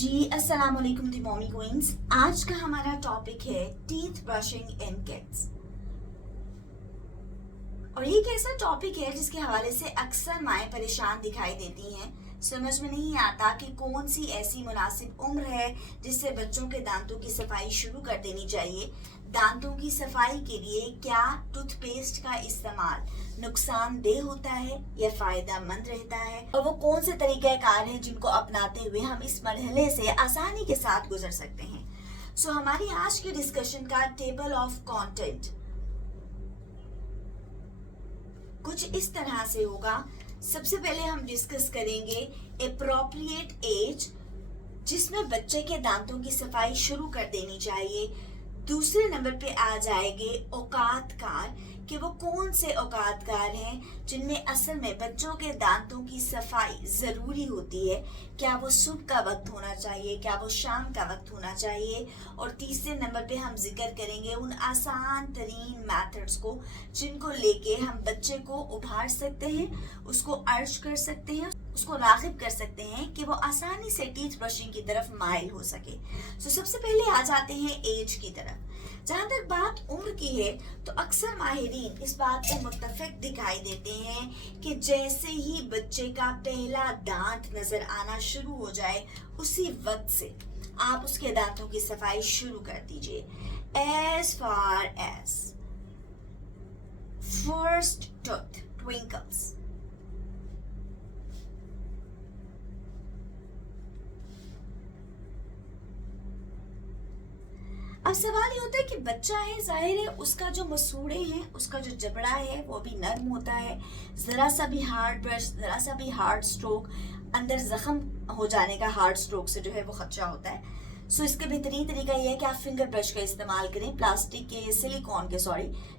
जी अस्सलाम वालेकुम दी mommy queen's. आज का हमारा टॉपिक है टीथ ब्रशिंग इन किड्स। और ये एक ऐसा टॉपिक है जिसके हवाले से अक्सर माएँ परेशान दिखाई देती हैं। समझ में नहीं आता कि कौन सी ऐसी मुनासिब उम्र है जिससे बच्चों के दांतों की सफाई शुरू कर देनी चाहिए। दांतों की सफाई के लिए क्या टूथपेस्ट का इस्तेमाल नुकसानदेह होता है या फायदेमंद रहता है, और वो कौन से तरीक़ाकार हैं जिनको अपनाते हुए हम इस मरहले से आसानी के साथ गुजर सकते हैं। सो हमारी आज की डिस्कशन का टेबल ऑफ कंटेंट कुछ इस तरह से होगा। सबसे पहले हम डिस्कस करेंगे एप्रोप्रिएट एज जिसमें बच्चे के दांतों की सफाई शुरू कर देनी चाहिए। दूसरे नंबर पे आ जाएंगे औकातकार कि वो कौन से औकातकार हैं जिनमें असल में बच्चों के दांतों की सफाई ज़रूरी होती है। क्या वो सुबह का वक्त होना चाहिए, क्या वो शाम का वक्त होना चाहिए। और तीसरे नंबर पे हम जिक्र करेंगे उन आसान तरीन मेथड्स को जिनको लेके हम बच्चे को उभार सकते हैं, उसको अर्ज कर सकते हैं, उसको राग़िब कर सकते हैं कि वो आसानी से टीथ ब्रशिंग की तरफ माइल हो सके। तो सबसे पहले आ जाते हैं एज की तरफ। जहाँ तक बात उम्र की है तो अक्सर माहिरीन इस बात को मुत्तफिक दिखाई देते हैं कि जैसे ही बच्चे का पहला दांत नजर आना शुरू हो जाए उसी वक्त से आप उसके दांतों की सफाई शुरू कर दीजिए। As far as first tooth twinkles, अब सवाल ये होता है कि बच्चा है, जाहिर है उसका जो मसूड़े हैं, उसका जो जबड़ा है वो भी नर्म होता है। ज़रा सा भी हार्ड ब्रश, ज़रा सा भी हार्ड स्ट्रोक, अंदर ज़ख्म हो जाने का हार्ड स्ट्रोक से जो है वो खदशा होता है। सो इसका बेहतरीन तरीका ये है कि आप फिंगर ब्रश का इस्तेमाल करें। प्लास्टिक के, सिलिकॉन के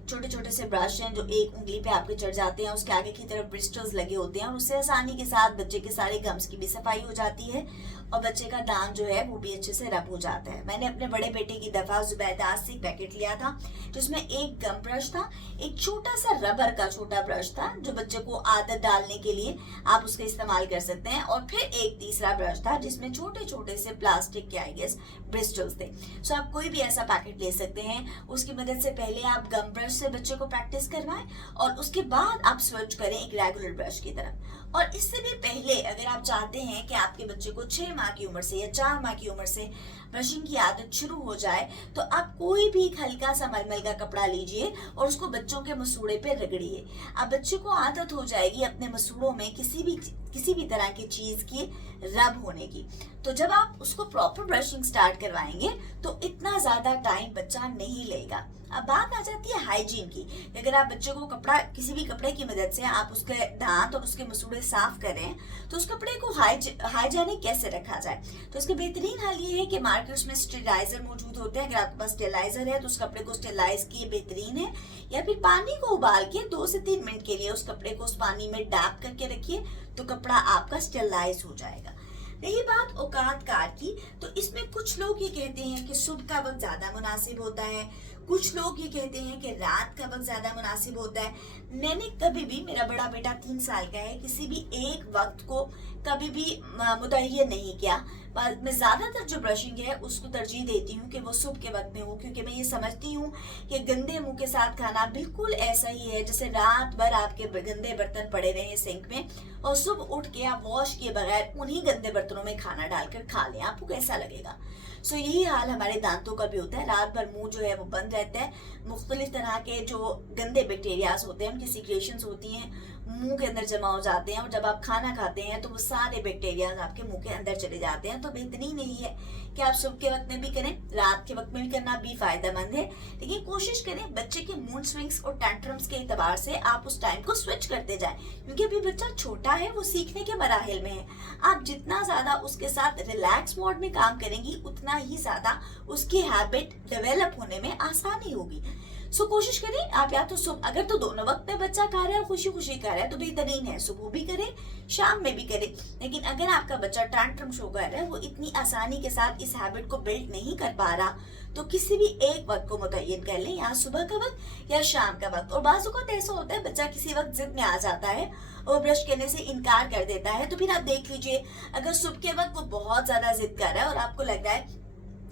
छोटे छोटे से ब्रश हैं जो एक उंगली पे आपके चढ़ जाते हैं, उसके आगे की तरफ ब्रिस्टल्स लगे होते हैं और उससे आसानी के साथ बच्चे के सारे गम्स की भी सफाई हो जाती है और बच्चे का दांत जो है वो भी अच्छे से रब हो जाता है। मैंने अपने बड़े बेटे की दफ़ा ज़ुबैदा से एक पैकेट लिया था जिसमें एक गम ब्रश था, एक छोटा सा रबर का छोटा ब्रश था जो बच्चे को आदत डालने के लिए आप उसका इस्तेमाल कर सकते हैं, और फिर एक तीसरा ब्रश था जिसमें छोटे छोटे से प्लास्टिक के आई गेस ब्रिस्टल्स थे। सो आप कोई भी ऐसा पैकेट ले सकते हैं। उसकी मदद से पहले आप गम ब्रश से बच्चे को प्रैक्टिस करवाएं और उसके बाद आप स्विच करें एक रेगुलर ब्रश की तरफ। और इससे भी पहले अगर आप चाहते हैं कि आपके बच्चे को 6 माह की उम्र से या 4 माह की उम्र से ब्रशिंग की आदत शुरू हो जाए तो आप कोई भी हल्का सा मलमल का कपड़ा लीजिए और उसको बच्चों के मसूड़े पे रगड़िए। अब बच्चे को आदत हो जाएगी अपने मसूड़ों में किसी भी तरह की चीज की रब होने की। तो जब आप उसको प्रॉपर ब्रशिंग स्टार्ट करवाएंगे तो इतना ज्यादा टाइम बच्चा नहीं लेगा। अब बात आ जाती है हाइजीन की। अगर आप बच्चे को किसी भी कपड़े की मदद से आप उसके दांत और उसके मसूड़े साफ करें तो उस कपड़े को हाइजीनिक कैसे रखा जाए, तो इसका बेहतरीन हल ये है कि मार्केट्स में स्टेरिलाइजर मौजूद होते हैं। अगर आपके पास स्टेरिलाइजर है तो उस कपड़े को स्टेरिलाइज किए बेहतरीन है, या फिर पानी को उबाल के 2 से 3 मिनट के लिए उस कपड़े को उस पानी में डैप करके रखिए तो कपड़ा आपका स्टेरिलाइज हो जाएगा। रही बात औकातकार की, तो इसमें कुछ लोग ये कहते हैं कि सुबह का वक्त ज्यादा मुनासिब होता है, कुछ लोग ये कहते हैं कि रात का वक्त ज्यादा मुनासिब होता है। मैंने कभी भी, मेरा बड़ा बेटा 3 साल का है, किसी भी एक वक्त को कभी भी मुतय्यन नहीं किया। मैं ज्यादातर जो ब्रशिंग है उसको तरजीह देती हूँ कि वो सुबह के वक्त में हो, क्योंकि मैं ये समझती हूँ कि गंदे मुंह के साथ खाना बिल्कुल ऐसा ही है जैसे रात भर आपके गंदे बर्तन पड़े रहे सिंक में और सुबह उठ के आप वॉश किए बगैर उन्हीं गंदे बर्तनों में खाना डालकर खा लें, आपको कैसा लगेगा। सो यही हाल हमारे दांतों का भी होता है। रात भर मुंह जो है वो बंद रहता है, मुख्तलिफ तरह के जो गंदे बैक्टीरियाज होते हैं उनकी सिक्रेशंस होती हैं, मुंह के अंदर जमा हो जाते हैं और जब आप खाना खाते हैं तो वो सारे बैक्टीरियाज आपके मुंह के अंदर चले जाते हैं। तो बेहतरीन नहीं है कि आप सुबह के वक्त में भी करें, रात के वक्त में भी करना भी फायदेमंद है, लेकिन कोशिश करें बच्चे के मूड स्विंग्स और टैंट्रम्स के एतबार से आप उस टाइम को स्विच करते जाएं, क्योंकि अभी बच्चा छोटा है, वो सीखने के मराहिल में है। आप जितना ज्यादा उसके साथ रिलैक्स मोड में काम करेंगी उतना ही ज्यादा उसकी हैबिट डेवलप होने में आसानी होगी। सो कोशिश करें आप या तो सुबह, अगर तो दोनों वक्त में बच्चा खा रहा है, खुशी खुशी खा रहा है तो बेहतरीन है, सुबह भी करें शाम में भी करें। लेकिन अगर आपका बच्चा टैंट्रम शो कर रहा है, वो इतनी आसानी के साथ इस हैबिट को बिल्ड नहीं कर पा रहा, तो किसी भी एक वक्त को मुतय्यन कर लें, या सुबह का वक्त या शाम का वक्त। और बाज़ औक़ात ऐसा होता है बच्चा किसी वक्त जिद में आ जाता है और ब्रश करने से इनकार कर देता है, तो फिर आप देख लीजिए अगर सुबह के वक्त वो बहुत ज्यादा जिद कर रहा है और आपको लग रहा है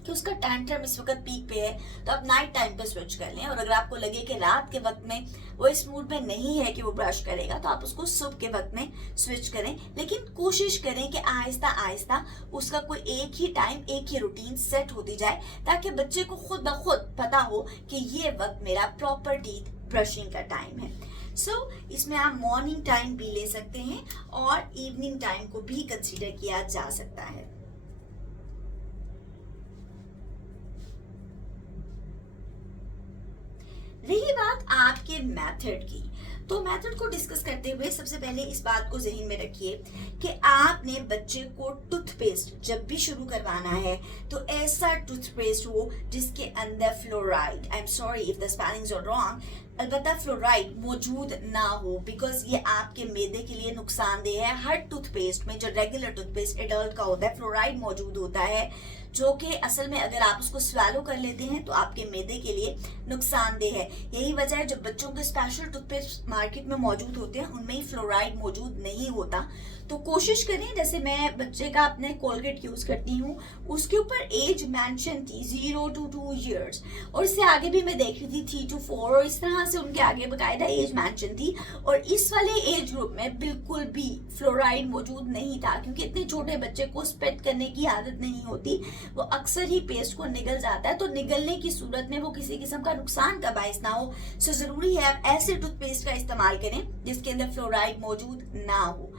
कि उसका टैंट्रम इस वक्त पीक पे है, तो आप नाइट टाइम पे स्विच कर लें। और अगर आपको लगे कि रात के वक्त में वो इस मूड में नहीं है कि वो ब्रश करेगा, तो आप उसको सुबह के वक्त में स्विच करें। लेकिन कोशिश करें कि आहिस्ता आहिस्ता उसका कोई एक ही टाइम, एक ही रूटीन सेट होती जाए, ताकि बच्चे को खुद ब खुद पता हो कि ये वक्त मेरा प्रॉपर टीथ ब्रशिंग का टाइम है। इसमें आप मॉर्निंग टाइम भी ले सकते हैं और इवनिंग टाइम को भी कंसीडर किया जा सकता है। रही बात आपके मेथड की, तो मेथड को डिस्कस करते हुए सबसे पहले इस बात को ज़हन में रखिए कि आपने बच्चे को टूथपेस्ट जब भी शुरू करवाना है तो ऐसा टूथपेस्ट हो जिसके अंदर fluoride, I am sorry if the spellings are wrong, अलबत्ता फ्लोराइड मौजूद ना हो, बिकॉज ये आपके मैदे के लिए नुकसानदेह है। हर टूथपेस्ट में, जो रेगुलर टूथपेस्ट एडल्ट का होता है, फ्लोराइड मौजूद होता है, जो कि असल में अगर आप उसको स्वेलो कर लेते हैं तो आपके मैदे के लिए नुकसानदेह है। यही वजह है जब बच्चों के स्पेशल टूथपेस्ट मार्केट में मौजूद होते हैं उनमें ही फ्लोराइड मौजूद नहीं होता। तो कोशिश करें, जैसे मैं बच्चे का अपने कोलगेट यूज करती हूँ, उसके ऊपर एज मेंशन थी 0 to 2 years, और इससे आगे भी मैं देख रही थी 3 to 4, और इस तरह से उनके आगे बकायदा एज मेंशन थी। और इस वाले एज ग्रुप में बिल्कुल भी फ्लोराइड मौजूद नहीं था, क्योंकि इतने छोटे बच्चे को स्पेट करने की आदत नहीं होती, वो अक्सर ही पेस्ट को निगल जाता है, तो निगलने की सूरत में वो किसी किस्म का नुकसान का बाइस ना हो। सो जरूरी है आप ऐसे टूथपेस्ट का इस्तेमाल करें जिसके अंदर फ्लोराइड मौजूद ना हो।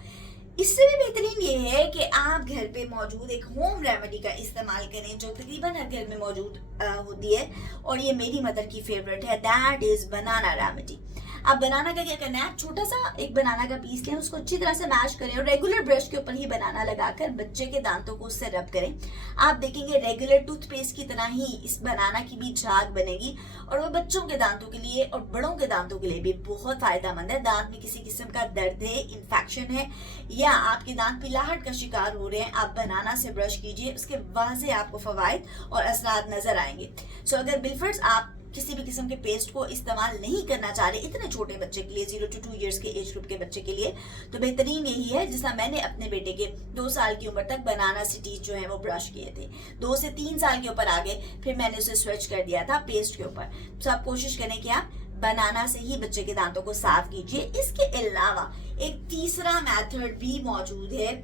इससे भी बेहतरीन ये है कि आप घर पे मौजूद एक होम रेमेडी का इस्तेमाल करें जो तकरीबन हर घर में मौजूद होती है, और ये मेरी मदर की फेवरेट है, दैट इज बनाना रेमेडी। आप बनाना का क्या करना है, छोटा सा एक बनाना का पीस लें, उसको अच्छी तरह से मैश करें और रेगुलर ब्रश के ऊपर ही बनाना लगाकर बच्चे के दांतों को उससे रब करें। आप देखेंगे रेगुलर टूथपेस्ट की तरह ही इस बनाना की भी झाग बनेगी, और वो बच्चों के दांतों के लिए और बड़ों के दांतों के लिए भी बहुत फायदेमंद है। दांत में किसी किस्म का दर्द है, इन्फेक्शन है, या आपके दांत पिलाहट का शिकार हो रहे हैं, आप बनाना से ब्रश कीजिए, उसके वाज़े आपको फवाइद और असरात नजर आएंगे। सो अगर बिलफर्ज आप किसी भी किस्म के पेस्ट को इस्तेमाल नहीं करना चाह रहे इतने छोटे बच्चे के लिए, 0 to 2 years के एज ग्रुप के बच्चे के लिए, तो बेहतरीन यही है जिसका मैंने अपने बेटे के 2 साल की उम्र तक बनाना से टीथ जो है वो ब्रश किए थे। 2 से 3 साल के ऊपर आ गए, फिर मैंने उसे स्विच कर दिया था पेस्ट के ऊपर। तो आप कोशिश करें कि आप बनाना से ही बच्चे के दांतों को साफ कीजिए। इसके अलावा एक तीसरा मेथड भी मौजूद है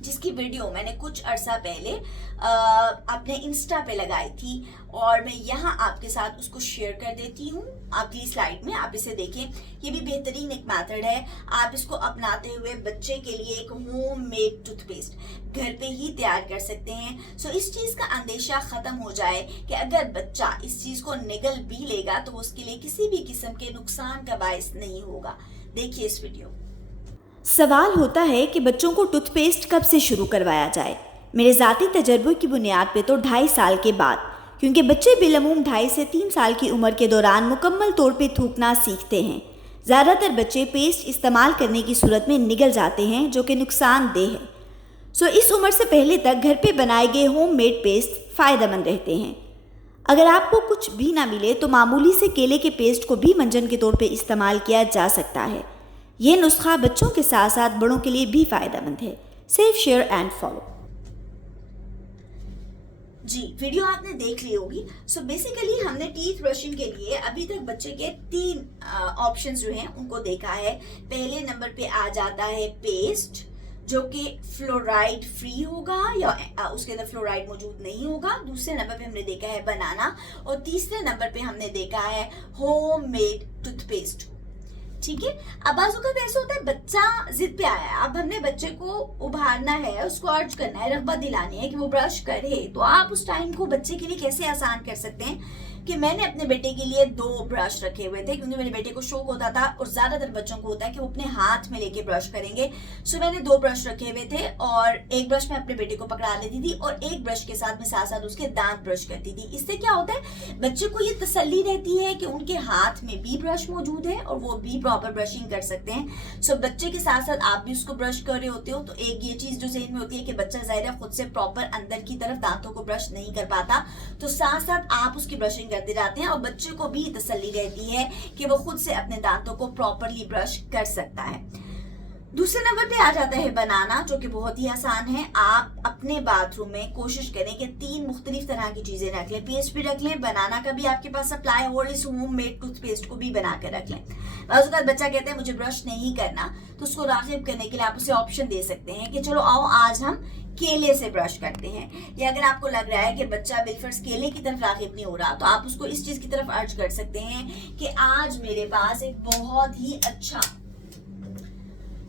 जिसकी वीडियो मैंने कुछ अरसा पहले अपने इंस्टा पे लगाई थी, और मैं यहाँ आपके साथ उसको शेयर कर देती हूँ अगली स्लाइड में। आप इसे देखें, ये भी बेहतरीन एक मेथड है। आप इसको अपनाते हुए बच्चे के लिए एक होम मेड टूथपेस्ट घर पे ही तैयार कर सकते हैं। सो इस चीज़ का अंदेशा ख़त्म हो जाए कि अगर बच्चा इस चीज़ को निगल भी लेगा तो उसके लिए किसी भी किस्म के नुकसान का बायस नहीं होगा। देखिए इस वीडियो। सवाल होता है कि बच्चों को टूथपेस्ट कब से शुरू करवाया जाए। मेरे ज़ाती तजर्बे की बुनियाद पे तो 2.5 साल के बाद, क्योंकि बच्चे बिलअमूम 2.5 से 3 साल की उम्र के दौरान मुकम्मल तौर पे थूकना सीखते हैं। ज़्यादातर बच्चे पेस्ट इस्तेमाल करने की सूरत में निगल जाते हैं, जो कि नुकसानदेह है। सो इस उम्र से पहले तक घर पे बनाए गए होम मेड पेस्ट फ़ायदेमंद रहते हैं। अगर आपको कुछ भी ना मिले तो मामूली से केले के पेस्ट को भी मंजन के तौर पे इस्तेमाल किया जा सकता है। ये नुस्खा बच्चों के साथ साथ बड़ों के लिए भी फायदेमंद है। Save, share and follow. जी, वीडियो आपने देख ली होगी। सो बेसिकली हमने टीथ ब्रशिंग के लिए अभी तक बच्चे के 3 ऑप्शंस जो हैं उनको देखा है। पहले नंबर पे आ जाता है पेस्ट, जो कि फ्लोराइड फ्री होगा या उसके अंदर फ्लोराइड मौजूद नहीं होगा। दूसरे नंबर पे हमने देखा है बनाना, और तीसरे नंबर पे हमने देखा है होम मेड टूथपेस्ट। ठीक है। अब बाज़ ऐसा होता है बच्चा जिद पे आया है, अब हमने बच्चे को उभारना है, उसको अर्ज करना है, रग़बत दिलानी है कि वो ब्रश करे, तो आप उस टाइम को बच्चे के लिए कैसे आसान कर सकते हैं कि मैंने अपने बेटे के लिए 2 ब्रश रखे हुए थे, क्योंकि मेरे बेटे को शौक होता था और ज्यादातर बच्चों को होता है कि वो अपने हाथ में लेके ब्रश करेंगे। सो मैंने 2 ब्रश रखे हुए थे और एक ब्रश मैं अपने बेटे को पकड़ा लेती थी और एक ब्रश के साथ मैं साथ साथ उसके दांत ब्रश करती थी। इससे क्या होता है, बच्चे को ये तसल्ली रहती है कि उनके हाथ में भी ब्रश मौजूद है और वो भी प्रॉपर ब्रशिंग कर सकते हैं। सो बच्चे के साथ साथ आप भी उसको ब्रश कर रहे होते हो, तो एक ये चीज जो ज़हन में होती है कि बच्चा ज़ाहिर है खुद से प्रॉपर अंदर की तरफ दांतों को ब्रश नहीं कर पाता, तो साथ साथ आप उसकी ब्रशिंग करते जाते हैं और बच्चे को भी तसल्ली रहती है कि वो खुद से अपने दांतों को प्रॉपरली ब्रश कर सकता है। दूसरे नंबर पे आ जाता है बनाना, जो कि बहुत ही आसान है। आप अपने बाथरूम में कोशिश करें कि 3 मुख्तलिफ तरह की चीजें रख लें, पेस्ट भी रख लें, बनाना का भी आपके पास सप्लाई और इस होममेड टूथपेस्ट को भी बना कर रख लें। बाज़ बच्चा कहता है मुझे ब्रश नहीं करना, तो उसको राग़िब करने के लिए आप उसे ऑप्शन दे सकते हैं कि चलो आओ आज हम केले से ब्रश करते हैं। या अगर आपको लग रहा है कि बच्चा बिलफर्ज केले की तरफ राग़िब नहीं हो रहा, तो आप उसको इस चीज की तरफ अर्ज कर सकते हैं कि आज मेरे पास एक बहुत ही अच्छा,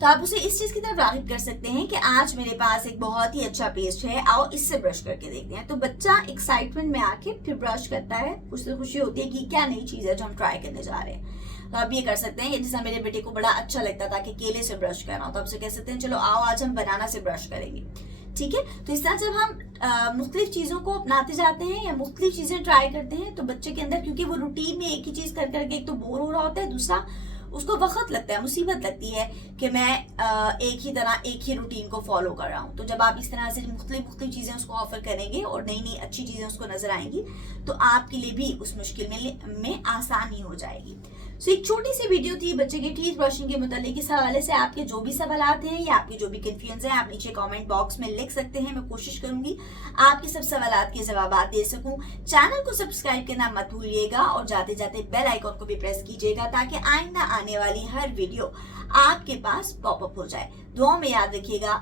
तो आप उसे इस चीज की तरफ राग़िब कर सकते हैं कि आज मेरे पास एक बहुत ही अच्छा पेस्ट है, आओ इससे ब्रश करके देखते हैं। तो बच्चा एक्साइटमेंट में आके फिर ब्रश करता है, उससे खुशी होती है कि क्या नई चीज है जो हम ट्राई करने जा रहे हैं। तो आप ये कर सकते हैं, जैसा मेरे बेटे को बड़ा अच्छा लगता था कि केले से ब्रश करना, तो आपसे कह सकते हैं चलो आओ आज हम बनाना से ब्रश करेंगे। ठीक है, तो इस तरह जब हम मुख्तलिफ चीजों को अपनाते जाते हैं या मुख्तलिफ चीजें ट्राई करते हैं, तो बच्चे के अंदर, क्योंकि वो रूटीन में एक ही चीज कर करके एक तो बोर हो रहा होता है, दूसरा उसको वक्त लगता है, मुसीबत लगती है कि मैं एक ही तरह एक ही रूटीन को फॉलो कर रहा हूँ। तो जब आप इस तरह से मुख्तलिफ चीजें उसको ऑफर करेंगे और नई नई अच्छी चीजें उसको नजर आएंगी, तो आपके लिए भी उस मुश्किल में आसानी हो जाएगी। सो एक छोटी सी वीडियो थी बच्चे की टीथ ब्रशिंग के मुतालिक। इस हवाले से आपके जो भी सवालात हैं या आपके जो भी कंफ्यूजन है, आप नीचे कमेंट बॉक्स में लिख सकते हैं। मैं कोशिश करूंगी आपके सब सवालात के जवाब दे सकूं। चैनल को सब्सक्राइब करना मत भूलिएगा और जाते जाते बेल आइकॉन को भी प्रेस कीजिएगा ताकि आइंदा आने वाली हर वीडियो आपके पास पॉपअप हो जाए। दुआ में याद रखिएगा।